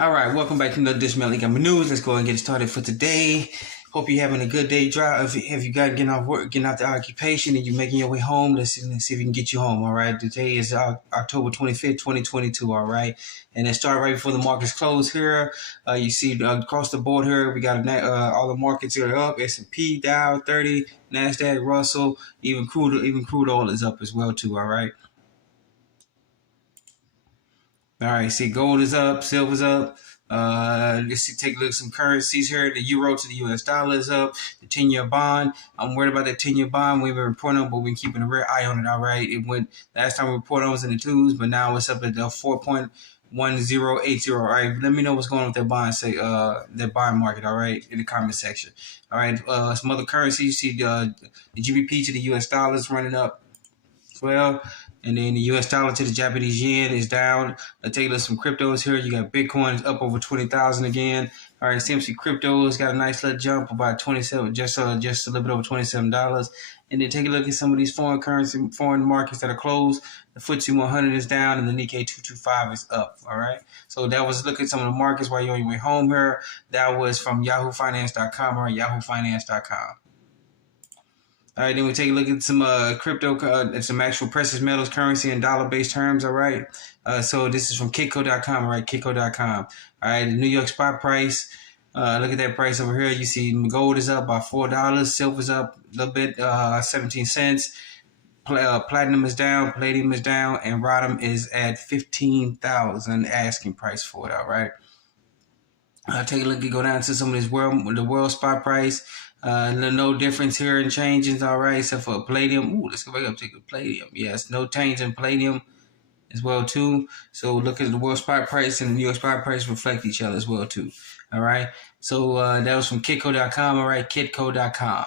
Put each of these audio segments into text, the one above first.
All right, welcome back to another edition of League News. Let's go and get started for today. Hope you're having a good day drive. If you got getting off work, getting out the occupation, and you're making your way home, let's see if we can get you home. All right, today is October 25th, 2022. All right, and let's start right before the markets close here. You see across the board here, we got all the markets here up. S&P, Dow, 30, Nasdaq, Russell, even crude oil is up as well too. All right. All right, see, gold is up, silver's up. Let's see, take a look at some currencies here. The euro to the US dollar is up. The 10-year bond, I'm worried about that 10-year bond. We've been reporting on, but we've been keeping a real eye on it. All right, it went last time we reported on was in the twos, but now it's up at 4.1080. All right, let me know what's going on with that bond, that bond market. All right, in the comment section. All right, some other currencies. You see the GBP to the US dollar is running up as well. And then the US dollar to the Japanese yen is down. Let's take a look at some cryptos here. You got Bitcoin is up over 20,000 again. All right, CMC cryptos got a nice little jump, about 27, just a little bit over $27. And then take a look at some of these foreign markets that are closed. The FTSE 100 is down, and the Nikkei 225 is up. All right. So that was look at some of the markets while you're on your way home here. That was from YahooFinance.com or YahooFinance.com. All right, then we take a look at some crypto, some actual precious metals currency in dollar-based terms. All right, so this is from Kitco.com. All right, Kitco.com. All right, the New York spot price. Look at that price over here. You see gold is up by $4. Silver's up a little bit, 17 cents. Platinum is down, palladium is down, and rhodium is at 15,000 asking price for it. All right. Take a look. You go down to some of this the world spot price. No difference here in changes, all right, except for palladium. Ooh, let's go back up to palladium. Yes, no change in palladium as well, too. So look at the world spot price and the New York spot price reflect each other as well, too. All right. So that was from Kitco.com, all right, Kitco.com.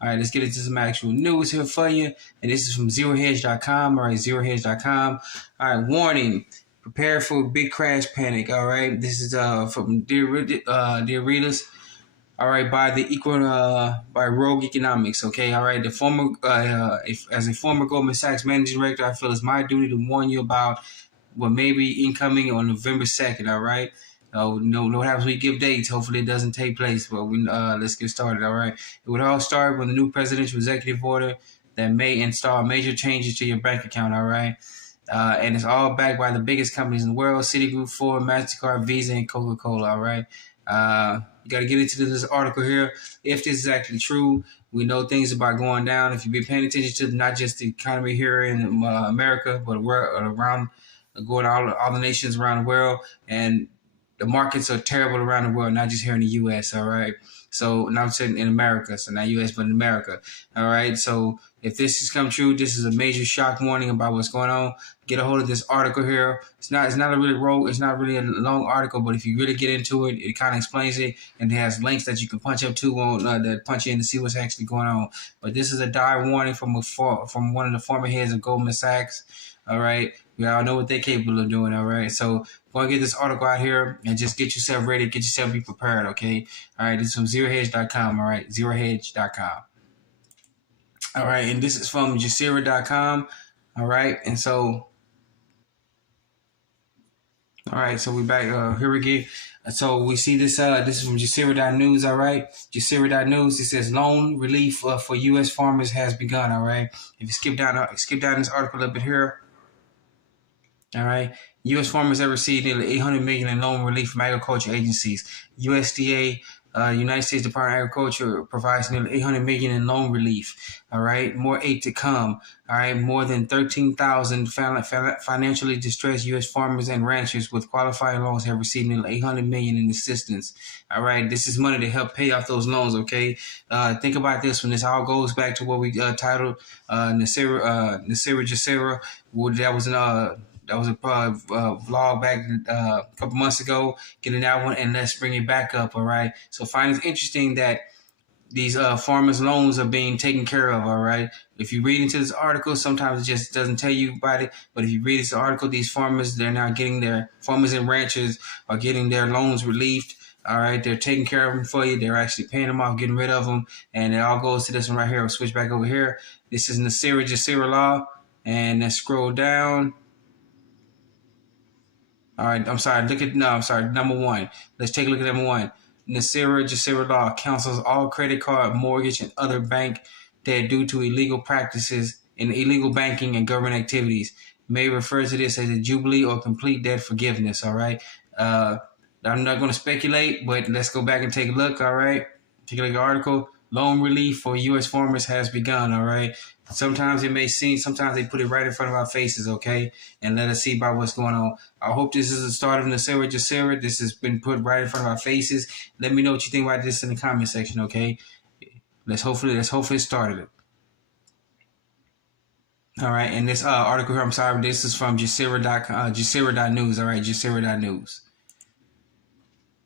All right, let's get into some actual news here for you. And this is from ZeroHedge.com, all right, ZeroHedge.com. All right, warning. Prepare for a big crash panic, all right. This is from Dear Readers. All right, by Rogue Economics. Okay, all right. As a former Goldman Sachs managing director, I feel it's my duty to warn you about what may be incoming on November 2nd. All right. No, what happens when you give dates? Hopefully, it doesn't take place. But let's get started. All right. It would all start with the new presidential executive order that may install major changes to your bank account. All right. And it's all backed by the biggest companies in the world: Citigroup, Ford, MasterCard, Visa, and Coca-Cola. All right. You got to get into this article here. If this is actually true, we know things about going down. If you've been paying attention to not just the economy here in America, but around going all the nations around the world, and the markets are terrible around the world, not just here in the U.S., all right? So, now I'm saying in America, so not U.S., but in America, all right? So, if this has come true, this is a major shock warning about what's going on. Get a hold of this article here. It's not a really long article, but if you really get into it, it kind of explains it, and it has links that you can punch up to that punch in to see what's actually going on. But this is a dire warning from one of the former heads of Goldman Sachs, all right? We all know what they're capable of doing, all right? So, go and get this article out here and just get yourself ready, be prepared, okay? All right, this is from ZeroHedge.com, all right? ZeroHedge.com. All right, and this is from Jasira.com, all right? And so, all right, so we back, here we go. So we see this, this is from Jasira.news, all right? Jasira.news, it says loan relief for U.S. farmers has begun, all right? If you skip down this article a little bit here, all right. U.S. farmers have received nearly $800 million in loan relief from agriculture agencies. USDA, United States Department of Agriculture, provides nearly $800 million in loan relief. All right. More aid to come. All right. More than 13,000 financially distressed U.S. farmers and ranchers with qualifying loans have received nearly $800 million in assistance. All right. This is money to help pay off those loans. Okay. Think about this when this all goes back to what we titled Nasira Jasira. That was a vlog back a couple months ago. Getting that one, and let's bring it back up, all right? So I find it interesting that these farmers' loans are being taken care of, all right? If you read into this article, sometimes it just doesn't tell you about it. But if you read this article, these farmers and ranchers are getting their loans relieved. All right, they're taking care of them for you. They're actually paying them off, getting rid of them. And it all goes to this one right here. We'll switch back over here. This is Nasira Jasira law. And let's scroll down. All right, I'm sorry. I'm sorry. Number one. Let's take a look at number one. Nasira Jasira Law counsels all credit card, mortgage, and other bank debt due to illegal practices in illegal banking and government activities. May refer to this as a jubilee or complete debt forgiveness. All right. Uh, I'm not going to speculate, but let's go back and take a look. All right. Take a look at the article. Loan relief for U.S. farmers has begun. All right. Sometimes it may seem, sometimes they put it right in front of our faces. Okay. And let us see about what's going on. I hope this is the start of Nasira Jasira. This has been put right in front of our faces. Let me know what you think about this in the comment section, okay? Let's hopefully it started it. All right, and this article here, I'm sorry, this is from Jasira.news. All right, Jasira.news.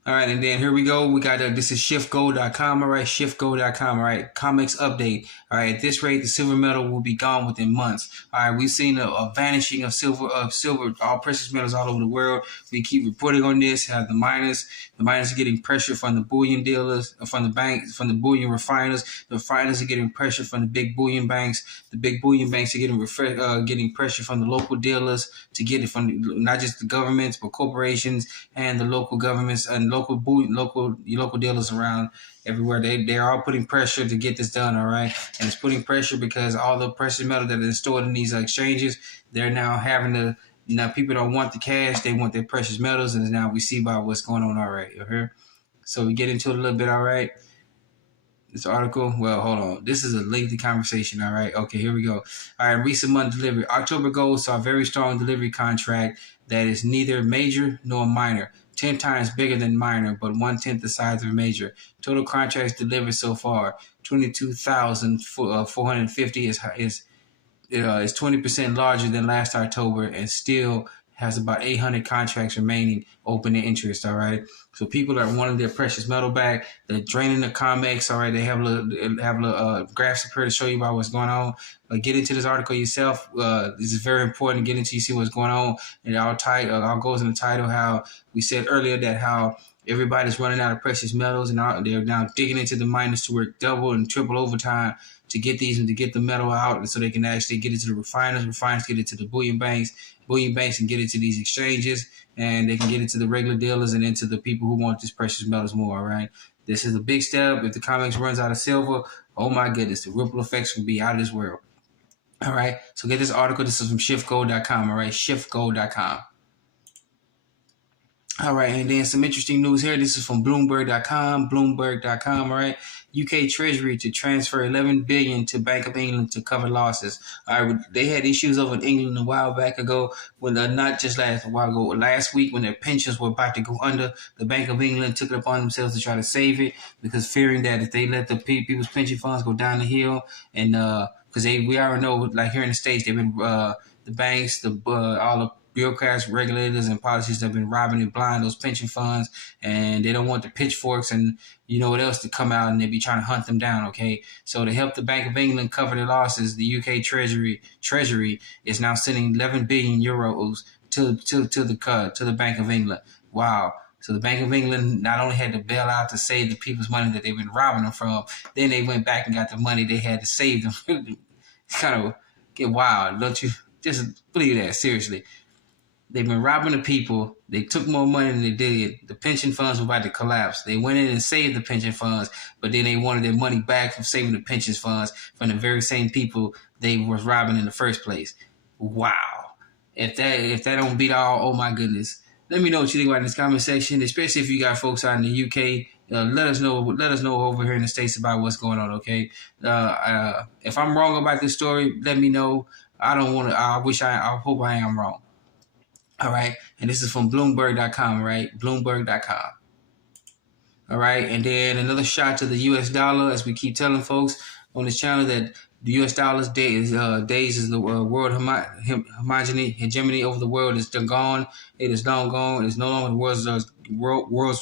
All right, and then here we go. We got this is shiftgold.com. All right, shiftgold.com. All right, Comex update. All right, at this rate, the silver metal will be gone within months. All right, we've seen a vanishing of silver, all precious metals all over the world. We keep reporting on this. How the miners are getting pressure from the bullion dealers, from the banks, from the bullion refiners. The refiners are getting pressure from the big bullion banks. The big bullion banks are getting pressure from the local dealers to get it from not just the governments but corporations and the local governments and local dealers around everywhere. They're all putting pressure to get this done. All right, and it's putting pressure because all the precious metal that is stored in these exchanges, they're now having to. Now people don't want the cash; they want their precious metals, and now we see about what's going on. All right, okay. So we get into it a little bit. All right. This article, well, hold on. This is a lengthy conversation, all right? Okay, here we go. All right, recent month delivery. October gold saw a very strong delivery contract that is neither major nor minor. 10 times bigger than minor, but 1/10 the size of major. Total contracts delivered so far, 22,450 is 20% larger than last October and still has about 800 contracts remaining open to interest. All right, so people are wanting their precious metal back. They're draining the Comex. All right, they have a little graphs up here to show you about what's going on. Get into this article yourself. This is very important. Get into, you see what's going on. And all goes in the title. How we said earlier that how everybody's running out of precious metals and they're now digging into the miners to work double and triple overtime to get these and to get the metal out so they can actually get it to the refiners get it to the bullion banks and get it to these exchanges, and they can get it to the regular dealers and into the people who want these precious metals more. All right, this is a big step. If the Comex runs out of silver, oh my goodness, the ripple effects will be out of this world. All right, so get this article. This is from shiftgold.com. All right, shiftgold.com. All right, and then some interesting news here. This is from Bloomberg.com. All right, UK Treasury to transfer $11 billion to Bank of England to cover losses. All right, they had issues over in England a while back ago, when last week when their pensions were about to go under. The Bank of England took it upon themselves to try to save it because fearing that if they let the people's pension funds go down the hill, and because we already know, like here in the States, they've been the banks, all the bureaucrats, regulators, and policies have been robbing and blind those pension funds, and they don't want the pitchforks and you know what else to come out, and they be trying to hunt them down. Okay, so to help the Bank of England cover their losses, the UK Treasury is now sending 11 billion euros to the Bank of England. Wow. So the Bank of England not only had to bail out to save the people's money that they've been robbing them from, then they went back and got the money they had to save them. It's kind of get wild, don't you? Just believe that, seriously. They've been robbing the people. They took more money than they did. The pension funds were about to collapse. They went in and saved the pension funds, but then they wanted their money back from saving the pension funds from the very same people they was robbing in the first place. Wow. If that don't beat all, oh my goodness. Let me know what you think about in this comment section, especially if you got folks out in the UK. Let us know over here in the States about what's going on, okay? If I'm wrong about this story, let me know. I hope I am wrong. All right, and this is from Bloomberg.com, right? Bloomberg.com. All right, and then another shot to the U.S. dollar, as we keep telling folks on this channel that the U.S. dollar's days is the world hegemony over the world is gone. It is long gone. It's no longer the world's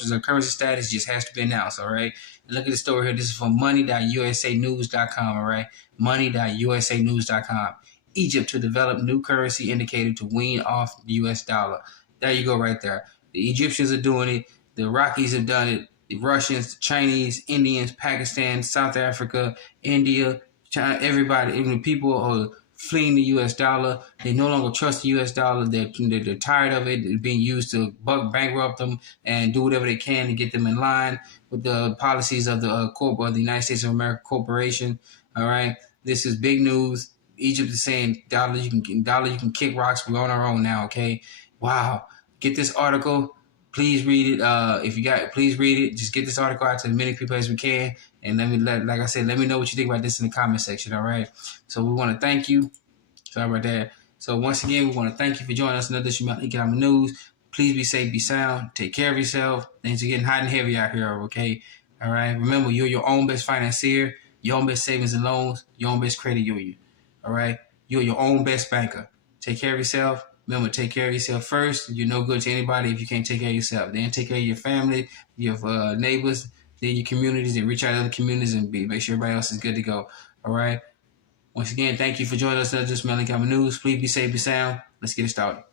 reserve currency status. It just has to be announced. All right. And look at the story here. This is from money.usanews.com. All right. Money.usanews.com. Egypt to develop new currency indicator to wean off the U.S. dollar. There you go, right there. The Egyptians are doing it. The Iraqis have done it. The Russians, the Chinese, Indians, Pakistan, South Africa, India, China, everybody, even people fleeing the U.S. dollar. They no longer trust the U.S. dollar. They're tired of it being used to bankrupt them and do whatever they can to get them in line with the policies of the the United States of America Corporation. All right, this is big news. Egypt is saying dollar you can kick rocks. We're on our own now. Okay, wow. Get this article. Please read it. If you got, please read it. Just get this article out to as many people as we can, and like I said, let me know what you think about this in the comment section. All right. So we want to thank you. Sorry about that. So once again, we want to thank you for joining us in another edition of Economic News. Please be safe, be sound, take care of yourself. Things are getting hot and heavy out here. Okay. All right. Remember, you're your own best financier, your own best savings and loans, your own best credit union. All right. You're your own best banker. Take care of yourself. Remember, take care of yourself first. You're no good to anybody if you can't take care of yourself. Then take care of your family, your neighbors, then your communities, and reach out to other communities and make sure everybody else is good to go. All right. Once again, thank you for joining us on this Economic News. Please be safe, be sound. Let's get it started.